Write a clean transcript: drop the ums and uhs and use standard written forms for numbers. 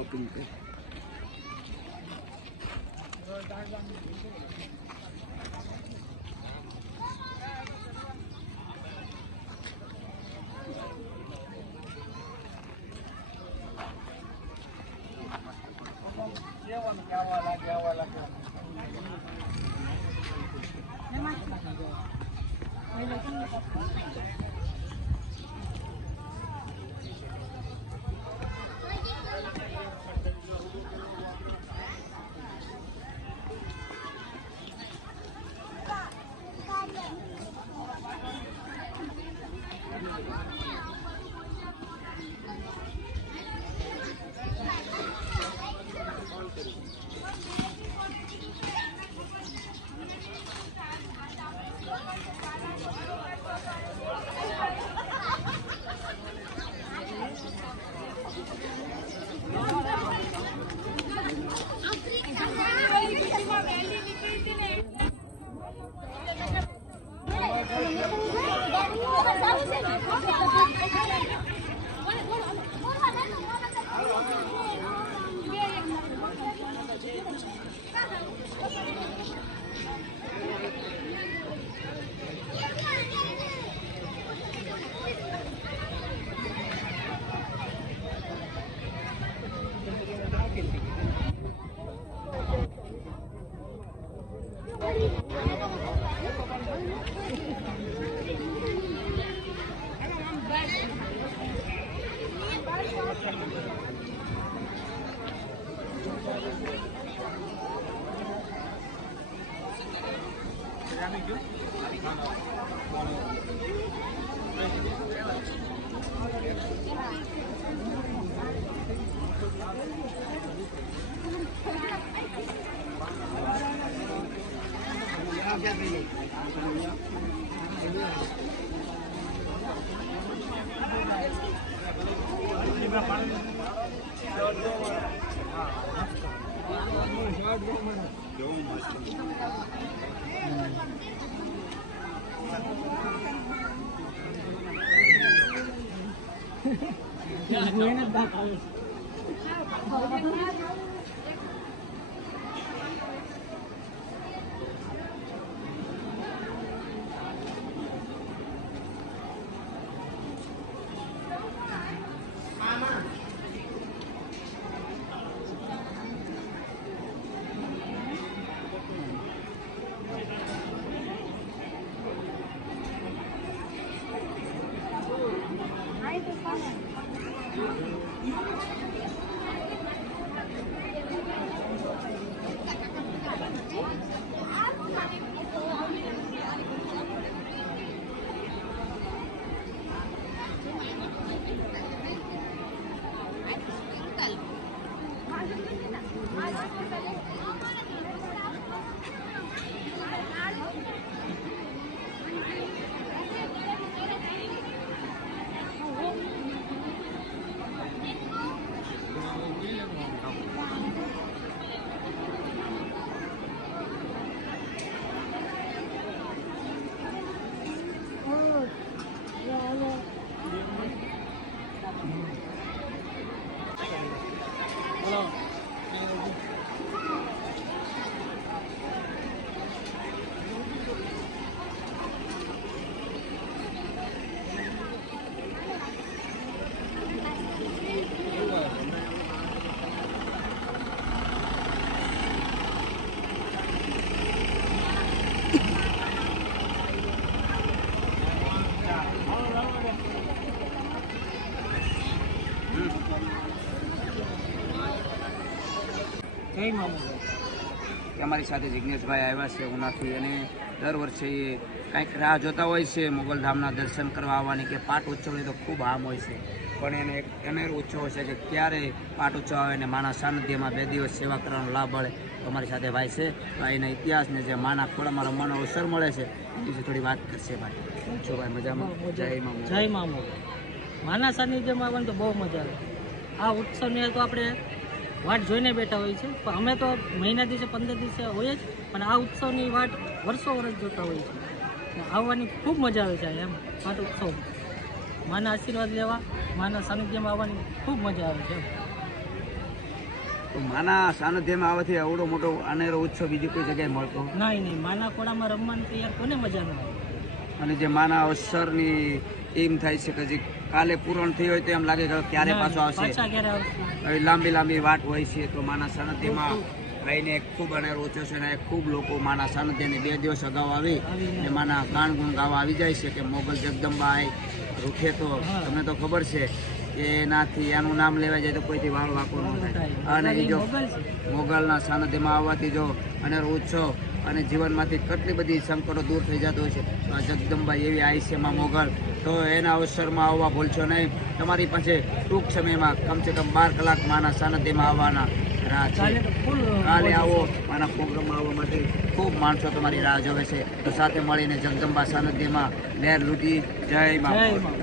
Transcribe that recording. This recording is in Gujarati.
शॉपिंग पे। અમારી સાથે જિગ્નેશભાઈ આવ્યા છે ઉનાથી અને દર વર્ષે એ કાંઈક રાહ જોતા હોય છે મોગલધામના દર્શન કરવા આવવાની કે પાટ ઉત્સવની તો ખૂબ આમ હોય છે પણ એને એક અનેરો ઉત્સવ છે કે ક્યારે પાટ ઉત્સવ આવે અને માના સાનિધ્યમાં 2 દિવસ સેવા કરવાનો લાભ મળે. તો અમારી સાથે ભાઈ છે તો એના ઇતિહાસને જે માના ખોળામાં રમવાનો અવસર મળે છે એ વિશે થોડી વાત કરશે ભાઈ. છો ભાઈ મજામાં? જય મામા. જય મામા. માના સાનિધ્યમાં આવવાની તો બહુ મજા આવે. આ ઉત્સવની તો આપણે વાટ જોઈને બેઠા હોય છે પણ અમે તો મહિના દિવસે 15 દિવસે હોય જ પણ આ ઉત્સવની વાટ વર્ષો વર્ષ જોતા હોય છે. આવવાની ખૂબ મજા આવે છે એમ પાટ ઉત્સવ માના આશીર્વાદ લેવા માના સાનિધ્યમાં આવવાની ખૂબ મજા આવે છે. તો માના સાનિધ્યમાં આવવાથી આવડો મોટો અનેરો ઉત્સવ બીજી કોઈ જગ્યાએ મળતો નહીં માના ખોળામાં રમવાની તો યાર કોને મજા ન આવે. અને જે માના અવસરની એમ થાય છે કે જે કાલે પૂરણ થઈ હોય તો એમ લાગે કે ક્યારે પાછો આવશે. પાછા ક્યારે આવશે. હવે લાંબી વાટ હોય છે તો માના સાનિધ્યમાં આવીને ખૂબ અનેરો ઓછો છે અને ખૂબ લોકો માના સાનિધ્યને 2 દિવસ અગાઉ આવી અને માના ગાણ ગુણ ગાવા આવી જાય છે કે મોગલ જગદંબા આય રૂઠે તો તમને તો ખબર છે કે એનાથી એનું નામ લેવા જાય તો કોઈથી વાળ વાંકો ન થાય. અને એ જો મોગલ છે. મોગલના સાનિધ્યમાં આવવાથી જો અનેરો ઉત્સવ અને જીવનમાંથી કેટલી બધી સંકટો દૂર થઈ જતો હોય છે. તો આ જગદંબા એવી આયુષ્યમાં મોગલ તો એના અવસરમાં આવવા ભૂલશો નહીં. તમારી પાસે ટૂંક સમયમાં કમસે કમ 12 કલાક માના સાનિધ્યમાં આવવાના રાહ છે. કાલે તો ફૂલ કાલે આવો માના પ્રોગ્રામમાં આવવા માટે ખૂબ માણસો તમારી રાહ જોવે છે. તો સાથે મળીને જગદંબા સાનિધ્યમાં લહેર લૂંટી. જય મા. જય મા.